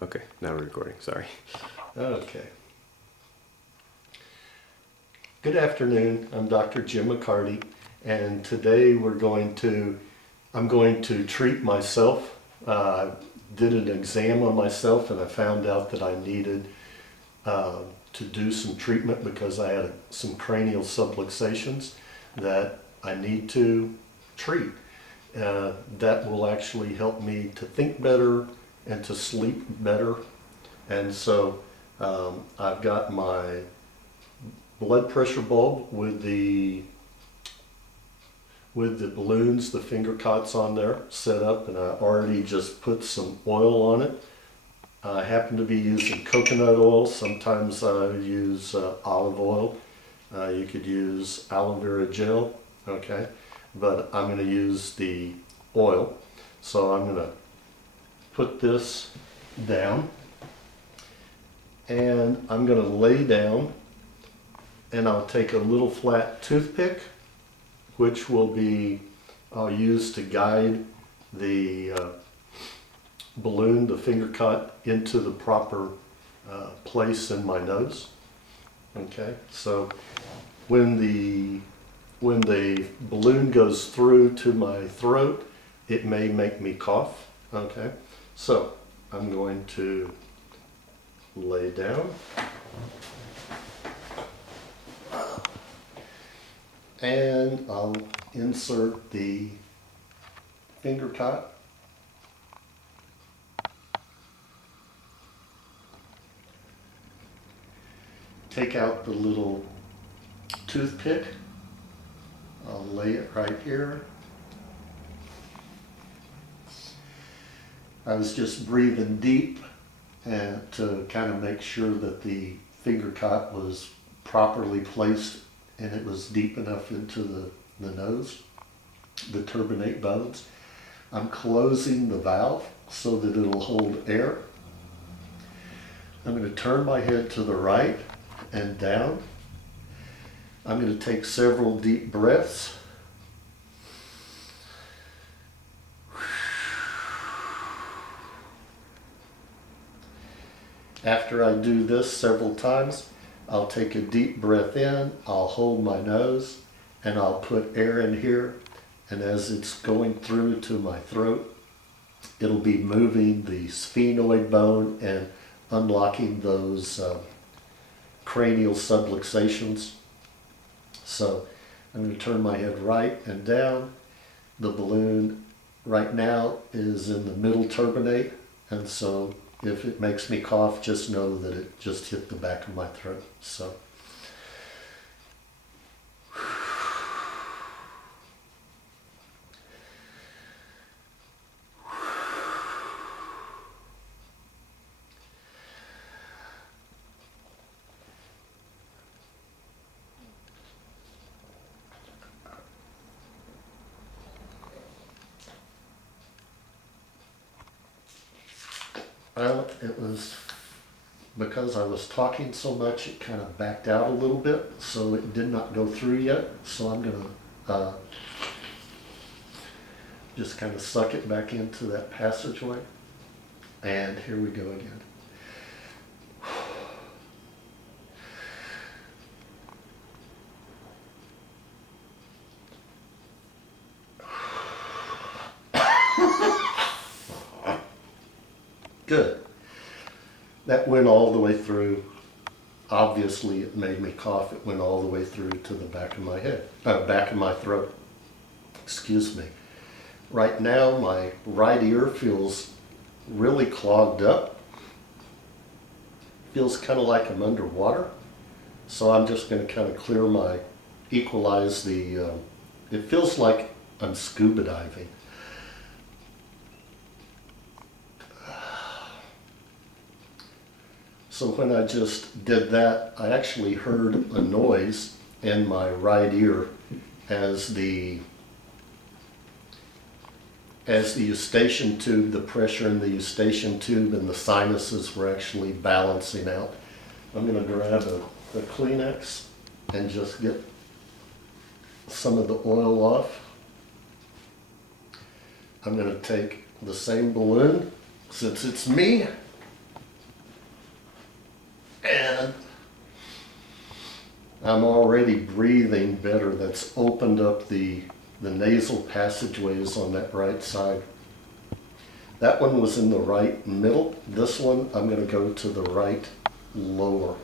Okay, now we're recording, sorry. Okay. Good afternoon, I'm Dr. Jim McCarty, and today I'm going to treat myself. Did an exam on myself and I found out that I needed to do some treatment because I had some cranial subluxations that I need to treat. That will actually help me to think better and to sleep better. And so I've got my blood pressure bulb with the balloons, the finger cots on there set up, and I already just put some oil on it. I happen to be using coconut oil. Sometimes I use olive oil. You could use aloe vera gel, okay? But I'm going to use the oil. So I'm going to put this down and I'm going to lay down, and I'll take a little flat toothpick, which I'll use to guide the balloon, the finger cut, into the proper place in my nose. Okay, so when the balloon goes through to my throat, it may make me cough. Okay, so I'm going to lay down. And I'll insert the finger cut. Take out the little toothpick. I'll lay it right here. I was just breathing deep and to kind of make sure that the finger cut was properly placed and it was deep enough into the nose, the turbinate bones. I'm closing the valve so that it'll hold air. I'm going to turn my head to the right and down. I'm going to take several deep breaths. After I do this several times, I'll take a deep breath in, I'll hold my nose, and I'll put air in here. And as it's going through to my throat, it'll be moving the sphenoid bone and unlocking those cranial subluxations. So I'm going to turn my head right and down. The balloon right now is in the middle turbinate, and so if it makes me cough, just know that it just hit the back of my throat. So. Well, it was because I was talking so much, it kind of backed out a little bit, so it did not go through yet. So I'm going to just kind of suck it back into that passageway. And here we go again. Good. That went all the way through. Obviously, it made me cough. It went all the way through to the back of my head, back of my throat. Excuse me. Right now, my right ear feels really clogged up. Feels kind of like I'm underwater. So I'm just going to kind of equalize the, it feels like I'm scuba diving. So when I just did that, I actually heard a noise in my right ear as the eustachian tube, the pressure in the eustachian tube and the sinuses were actually balancing out. I'm going to grab a Kleenex and just get some of the oil off. I'm going to take the same balloon, since it's me, I'm already breathing better. That's opened up the nasal passageways on that right side. That one was in the right middle. This one, I'm going to go to the right lower.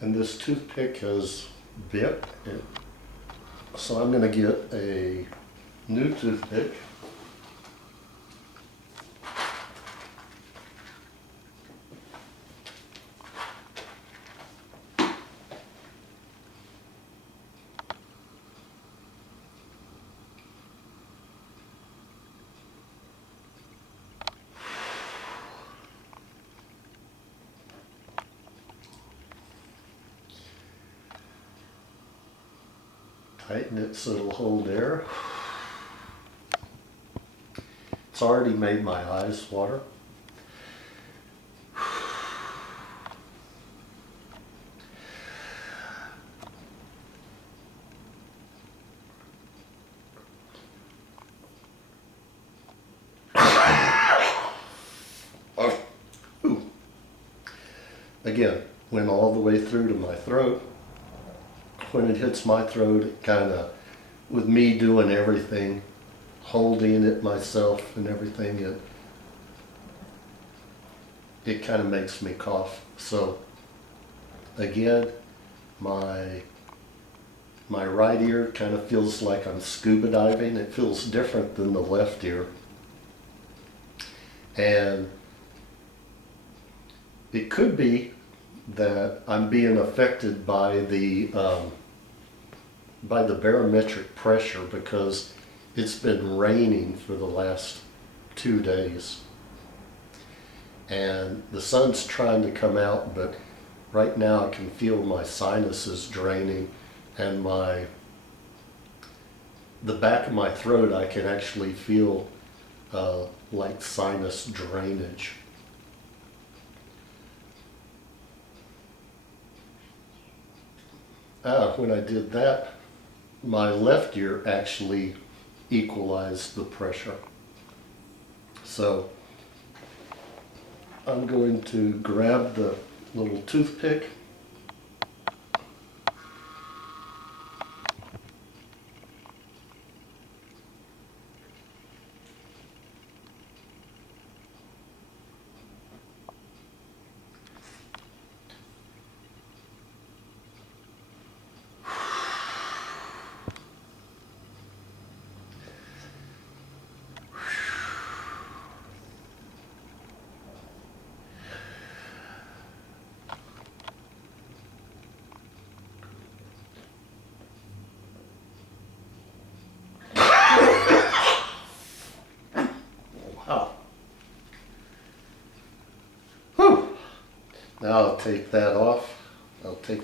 And this toothpick has bit, so I'm going to get a new toothpick. Tighten it so it'll hold air. It's already made my eyes water. Ooh. Again, went all the way through to my throat. When it hits my throat, it kind of, with me doing everything, holding it myself and everything, it kind of makes me cough. So again, my right ear kind of feels like I'm scuba diving. It feels different than the left ear. And it could be that I'm being affected by the barometric pressure, because it's been raining for the last 2 days. And the sun's trying to come out, but right now I can feel my sinuses draining, and the back of my throat I can actually feel like sinus drainage. When I did that, my left ear actually equalized the pressure. So I'm going to grab the little toothpick. Now I'll take that off. I'll take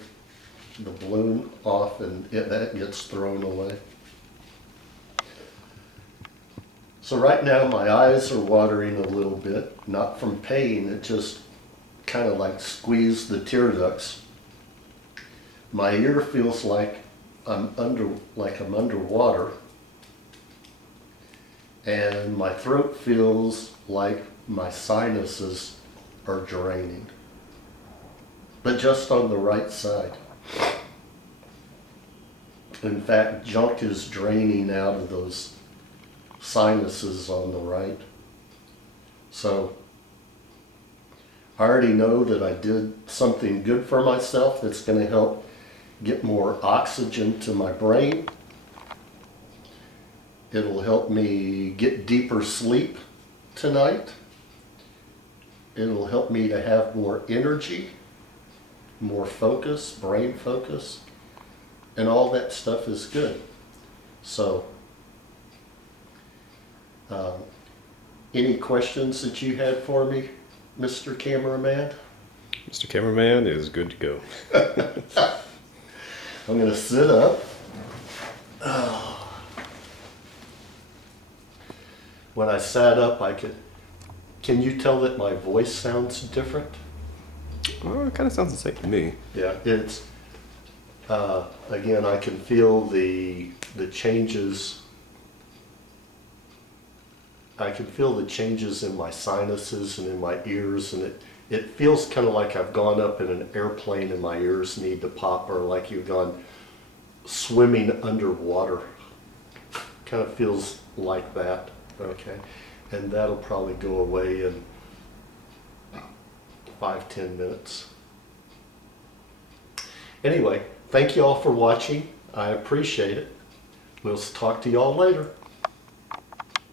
the balloon off, and that gets thrown away. So right now my eyes are watering a little bit, not from pain, it just kind of like squeezed the tear ducts. My ear feels like I'm underwater, and my throat feels like my sinuses are draining, but just on the right side. In fact, junk is draining out of those sinuses on the right. So I already know that I did something good for myself that's going to help get more oxygen to my brain. It'll help me get deeper sleep tonight. It'll help me to have more energy, more focus, brain focus, and all that stuff is good. So, any questions that you had for me, Mr. Cameraman? Mr. Cameraman is good to go. I'm going to sit up. When I sat up, can you tell that my voice sounds different? Well, it kind of sounds the same to me. Yeah, Again, I can feel the changes. I can feel the changes in my sinuses and in my ears, and it feels kind of like I've gone up in an airplane and my ears need to pop, or like you've gone swimming underwater. Kind of feels like that, okay? And that'll probably go away in 5-10 minutes. Anyway, thank you all for watching. I appreciate it. We'll talk to you all later.